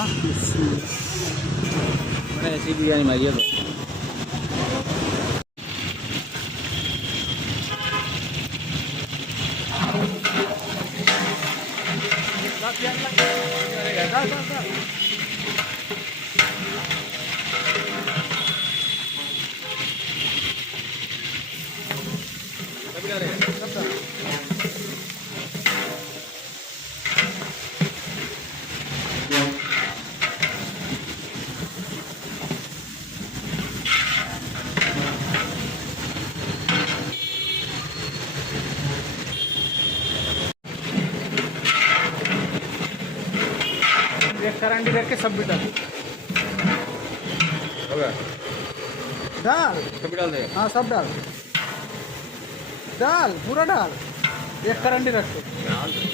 हाँ मैंने ऐसी बिरयानी मारी है तो एक करंडी करके सब भी डाल हो गया डाल कभी डाल दे हाँ सब डाल डाल पूरा डाल एक करंडी रख के डाल दे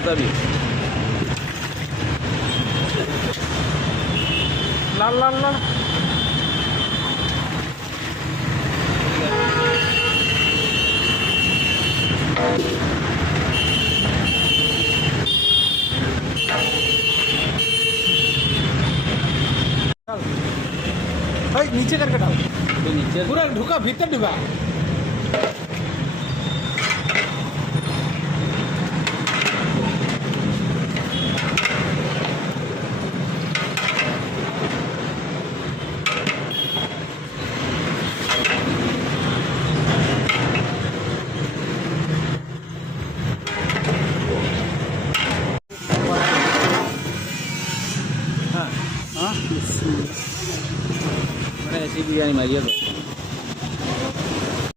आता भी लाल लाल लाल डाल भाई नीचे करके डाल तो नीचे पूरा ढुका भीतर डुबा हाँ मैंने ऐसी बिरयानी मारी है तो